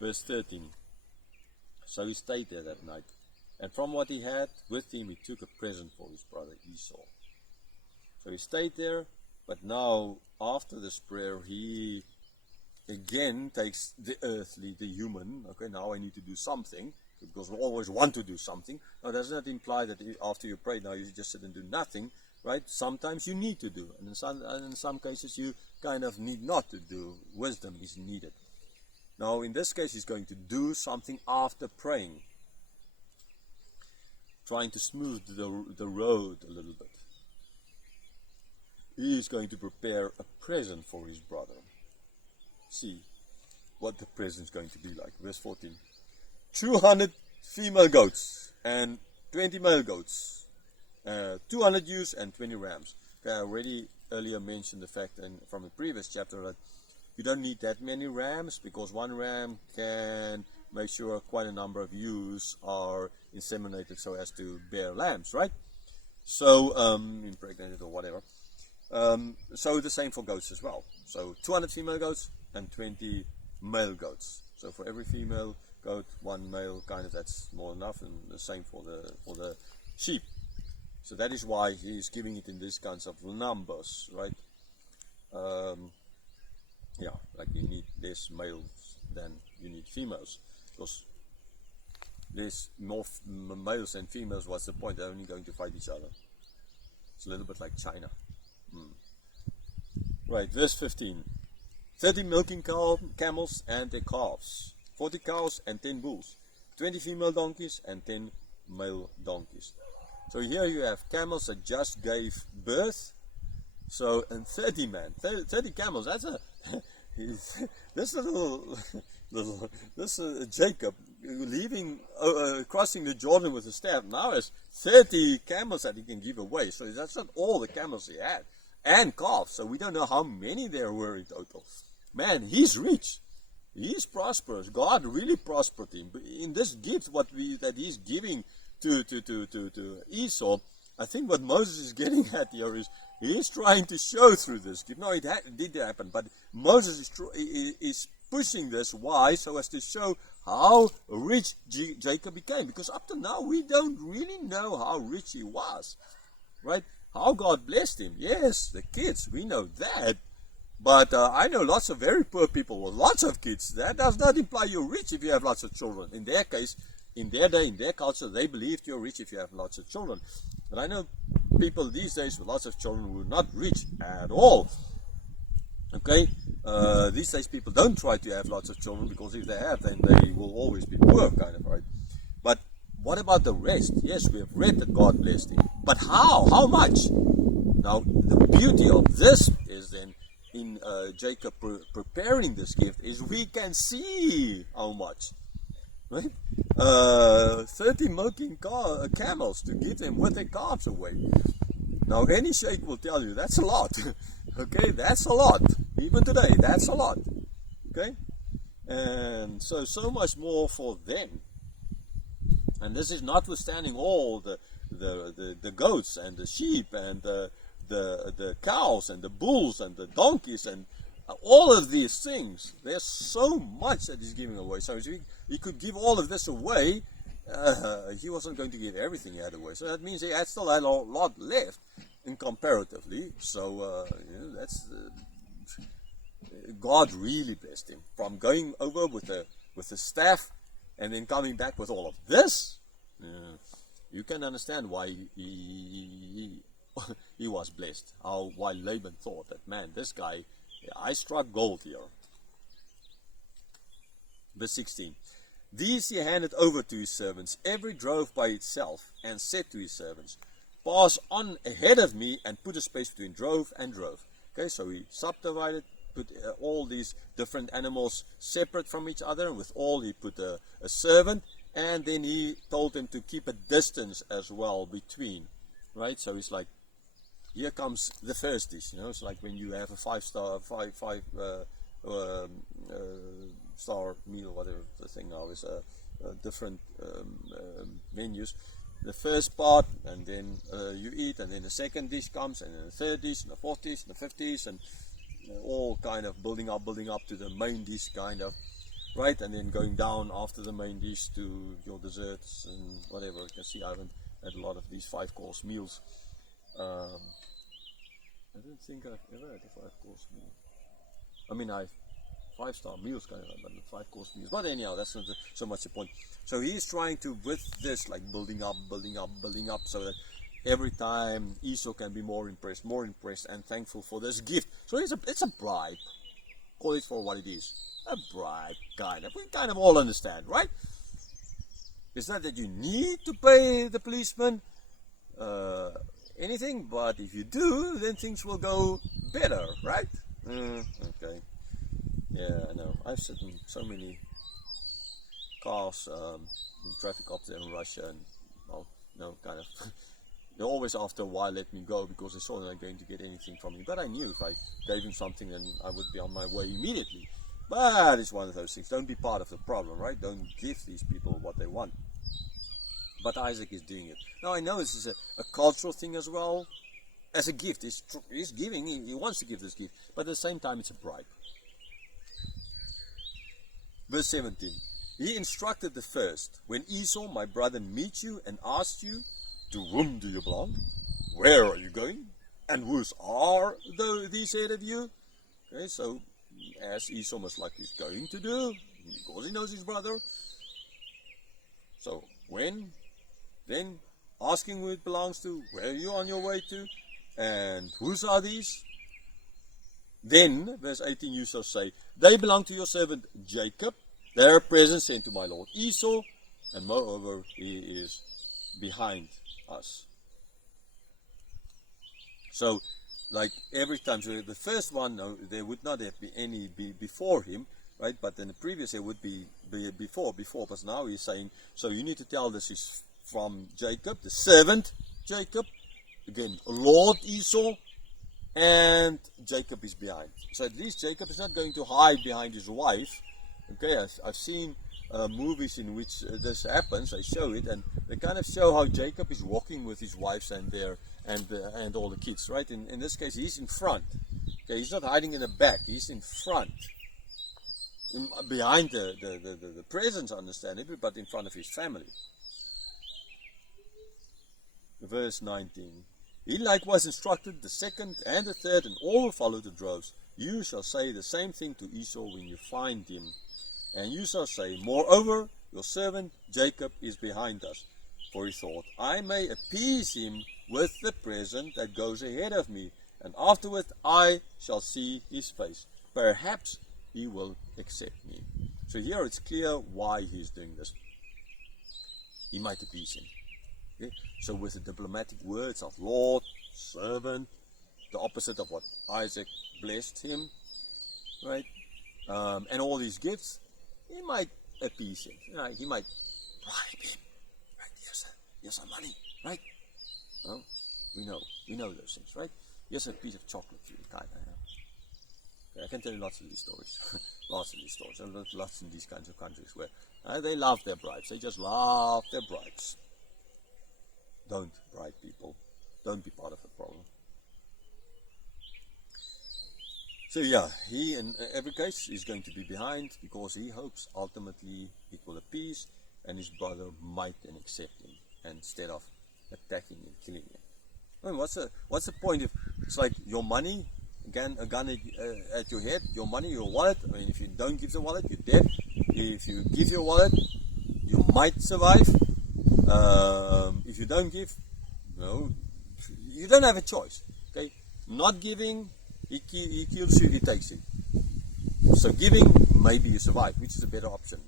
Verse 13. So he stayed there that night, and from what he had with him he took a present for his brother Esau. So he stayed there, but now after this prayer he again takes the earthly, the human. Okay, now I need to do something, because we always want to do something. Now does not imply that after you pray now you just sit and do nothing, right? Sometimes you need to do, and in some cases you kind of need not to do. Wisdom is needed. Now in this case he's going to do something after praying, trying to smooth the road a little bit. He is going to prepare a present for his brother. See what the present is going to be like. Verse 14. 200 female goats and 20 male goats, 200 ewes and 20 rams. Okay, I already earlier mentioned the fact from the previous chapter that you don't need that many rams, because one ram can make sure quite a number of ewes are inseminated so as to bear lambs, right? So, impregnated or whatever. So the same for goats as well. So 200 female goats and 20 male goats. So for every female goat, one male, kind of, that's more than enough, and the same for the sheep. So that is why he is giving it in these kinds of numbers, right? Yeah, like you need less males than you need females, because there's more males than females. What's the point? They're only going to fight each other. It's a little bit like China. Right, verse 15. 30 milking camels and their calves, 40 cows and 10 bulls, 20 female donkeys and 10 male donkeys. So here you have camels that just gave birth. So, and 30 camels, that's a, this Jacob leaving, crossing the Jordan with a staff, now has 30 camels that he can give away. So that's not all the camels he had. And calves, so we don't know how many there were in total. Man, he's rich. He's prosperous. God really prospered him. In this gift that he's giving to Esau, I think what Moses is getting at here is he's trying to show through this gift. No, it did happen, but Moses is pushing this. Why? So as to show how rich Jacob became. Because up to now, we don't really know how rich he was. Right? How God blessed him. Yes, the kids, we know that. But I know lots of very poor people with lots of kids. That does not imply you're rich if you have lots of children. In their case, in their day, in their culture, they believed you're rich if you have lots of children. But I know people these days with lots of children who are not rich at all. Okay? These days people don't try to have lots of children, because if they have, then they will always be poor, kind of, right? But what about the rest? Yes, we have read that God blessed him. But how? How much? Now, the beauty of this is then, in Jacob preparing this gift, is we can see how much. Right? 30 milking camels to give them with their calves away. Now, any sheikh will tell you that's a lot. Okay, that's a lot. Even today, that's a lot. Okay? And so much more for them. And this is notwithstanding all the goats and the sheep and the cows and the bulls and the donkeys and all of these things. There's so much that he's giving away. So if he could give all of this away, he wasn't going to give everything he had away. So that means he had still had a lot left in comparatively. So that's God really blessed him, from going over with the staff and then coming back with all of this. You can understand why he was blessed. Why Laban thought that, man, this guy, I struck gold here. Verse 16. These he handed over to his servants, every drove by itself, and said to his servants, pass on ahead of me and put a space between drove and drove. Okay, so he subdivided, put all these different animals separate from each other, and with all he put a servant, and then he told them to keep a distance as well between, right? So it's like, here comes the firsties, it's like when you have a five star meal, whatever the thing now is, different menus. The first part, and then you eat, and then the second dish comes, and then the third dish, and the fourth dish, and the fifth dish, and all kind of building up to the main dish, kind of. right? And then going down after the main dish to your desserts and whatever. You can see I haven't had a lot of these 5-course meals. I don't think I've ever had a 5-course meal. I mean, I've 5-star meals kind of, but 5-course meals. But anyhow, that's not so much the point. So he's trying to, with this, like building up, so that every time Esau can be more impressed, and thankful for this gift. So it's a bribe. Call it for what it is. A bribe, kind of. We kind of all understand, right? It's not that you need to pay the policeman anything, but if you do, then things will go better, right? Okay. Yeah, I know. I've sat in so many cars, traffic ops there in Russia, and, well, no, kind of. They always, after a while, let me go because they saw they weren't going to get anything from me. But I knew if I gave him something, then I would be on my way immediately. But it's one of those things. Don't be part of the problem, right? Don't give these people what they want. But Isaac is doing it. Now, I know this is a cultural thing as well. As a gift, he's giving, he wants to give this gift. But at the same time, it's a bribe. Verse 17. He instructed the first, when Esau, my brother, meets you and asks you, to whom do you belong? Where are you going? And whose are these ahead of you? Okay, so as Esau most likely is going to do, because he knows his brother. So when, then asking who it belongs to, where are you on your way to, and whose are these? Then, verse 18, you shall say, they belong to your servant Jacob. They are present sent to my lord Esau, and moreover, he is behind us. So, like every time, so the first one, no, there would not have been any before him, right? But then the previous there would be before, but now he's saying, so you need to tell this is from Jacob, the servant Jacob, again, Lord Esau, and Jacob is behind. So at least Jacob is not going to hide behind his wife. Okay, I've seen movies in which this happens. They show it, and they kind of show how Jacob is walking with his wives and all the kids, right? In this case, he's in front. Okay, he's not hiding in the back. He's in front, behind the presence, understandably, but in front of his family. Verse 19. He likewise instructed the second and the third, and all who followed the droves. You shall say the same thing to Esau when you find him. And you shall say, moreover, your servant Jacob is behind us. For he thought, I may appease him with the present that goes ahead of me, and afterward I shall see his face. Perhaps he will accept me. So here it's clear why he's doing this. He might appease him. Okay? So with the diplomatic words of Lord, servant, the opposite of what Isaac blessed him, right? And all these gifts, he might appease him. Right? He might bribe him. Right? Here's some money, right? Well, we know those things, right? Here's a piece of chocolate for you, kind of. Okay, I can tell you lots of these stories. And lots in these kinds of countries where they love their bribes. They just love their bribes. Don't bribe people. Don't be part of the problem. So yeah, he in every case is going to be behind because he hopes ultimately it will appease and his brother might then accept him instead of attacking and killing him. I mean, what's the point if it's like your money, again, a gun at your head, your money, your wallet? I mean, if you don't give the wallet, you're dead. If you give your wallet, you might survive. If you don't give, no, you don't have a choice. Okay, not giving, he kills you, he takes it. So giving, maybe you survive, which is a better option.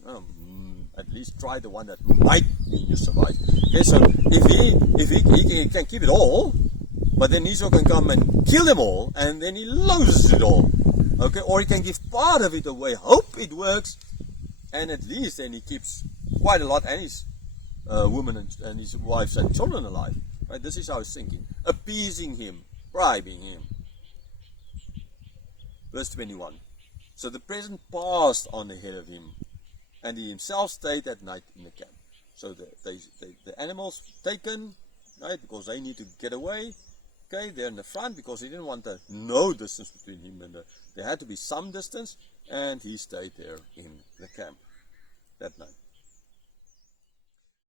At least try the one that might mean you survive. Okay, so if he can keep it all, but then Esau can come and kill them all, and then he loses it all. Okay, or he can give part of it away, hope it works, and at least then he keeps quite a lot, and his woman and his wives and children alive. Right? This is how he's thinking. Appeasing him, bribing him. Verse 21. So the present passed on ahead of him, and he himself stayed at night in the camp. So the animals taken, right, because they need to get away, okay, there in the front, because he didn't want no distance between him and there had to be some distance, and he stayed there in the camp.